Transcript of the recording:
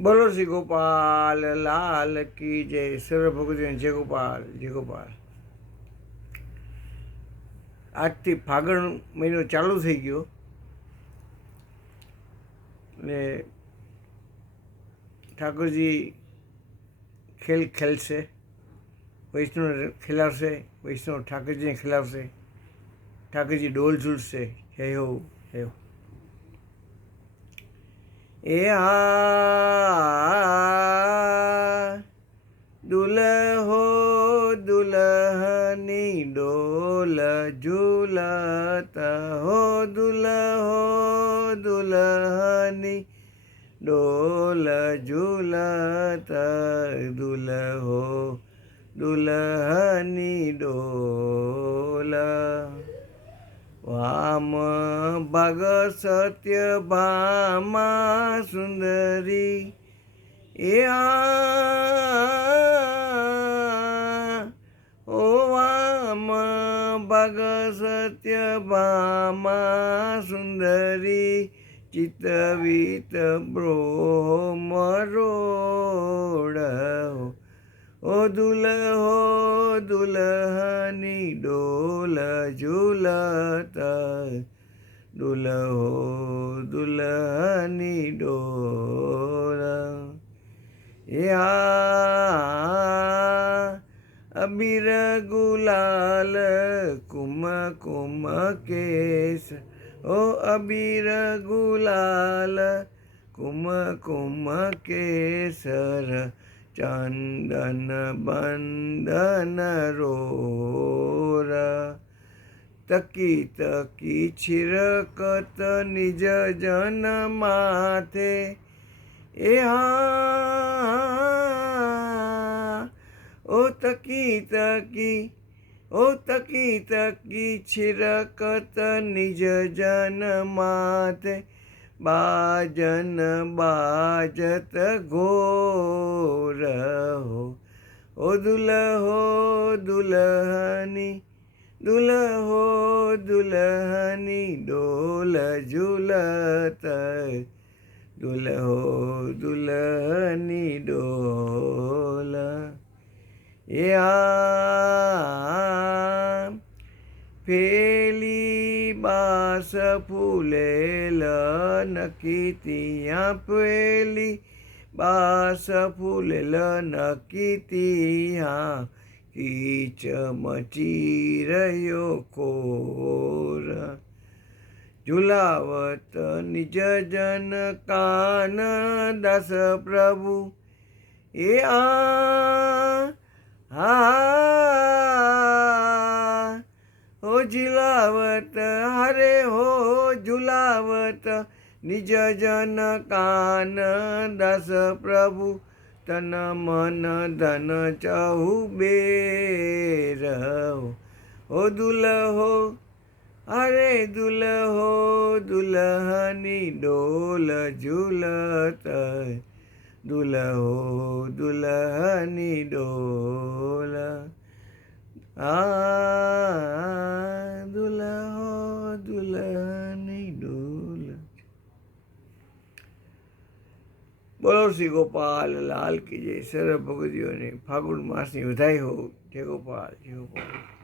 બોલો શ્રી ગોપાલ, લાલ કી જય. સર્વ ભગવતીને જય ગોપાલ જય ગોપાલ. આજથી ફાગણ મહિનો ચાલુ થઈ ગયો. ને ઠાકોરજી ખેલ ખેલશે, વૈષ્ણવ ખેલાવશે, વૈષ્ણવ ઠાકોરજીને ખેલાવશે. ઠાકોરજી ડોલ ઝૂલશે. હે હો હે હો. এ দুলহো দুলহনি ডোল ঝুলত হো দুলহো দুলহনি डोल झूलत दुलहो दुलहनी डोल વામ ભાગ સત્ય ભામા સુંદરી. એ ઓ વામ ભાગ સત્ય ભામા સુંદરી. ચિતવિત બ્રોમરોડ ઓ ओ दुलहो दुलहनी डोल झुलता। दुलहो दुलहनी डोल। या अबीर गुलाल कुम कुम केस। ओ अबीर गुलाल कुम कुम केसर। चंदन बंदन रोर तकी तकी छिरकत निज जन माथे। एहा ओ तकी तकी ओ तकी तकी छिरकत निज जन माथे। बाजन बाजत घोर हो। ओ दुलहो दुलहनी दुलहो दुलहनी डोल झुलत दुलहो दुलहनी डोल। या रस फुलेल न तिया पेली बास फुलेल न तिया कीच चमची रह्यो खोर. झुलावत निज जन कान दस प्रभु. ए आ झिलावत हरे हो झुलावत निज जन कान दस प्रभु तन मन धन चहु बेर हो दुलहो अरे दुलहो दुलहनी डोल झुलत दुलहो दुल દુલ્હની ડોલ બોલો શ્રી ગોપાલ, લાલ કી જય. સર્વ ભગવતીઓને ફાગુન માસની વધાઈ હો. જય ગોપાલ જય ગોપાલ.